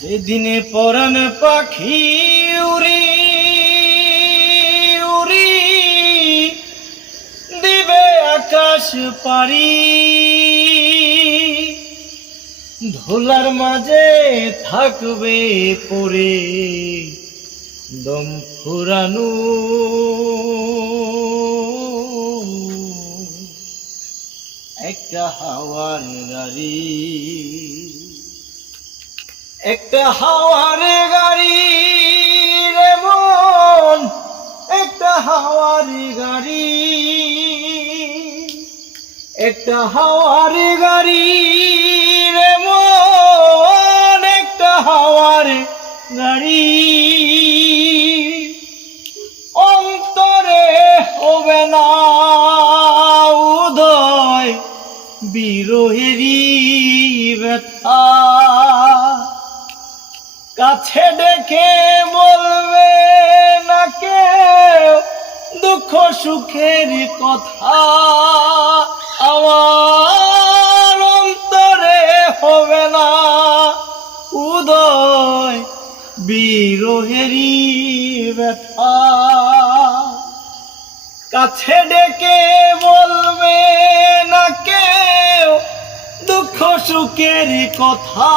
যেদিনে পরাণ পাখি উড়ি উড়ি দিবে আকাশ পারি, ধুলার মাঝে থাকবে পড়ে দম ফুরানো। একটা হাওয়ার গাড়ি, একটা হাওয়ার গাড়ি রে মন, একটা হাওয়ার গাড়ি, একটা হাওয়ার গাড়ি রে মন, একটা হাওয়ার গাড়ি। অন্তরে হবে না উদয় বিরহেরই ব্যথা, কাছে ডেকে বলবে না কেউ দুঃখ সুখের কথা। আমার অন্তরে হবে না উদয় বিরহেরই ব্যথা, কাছে ডেকে বলবে না কেউ দুঃখ সুখের কথা।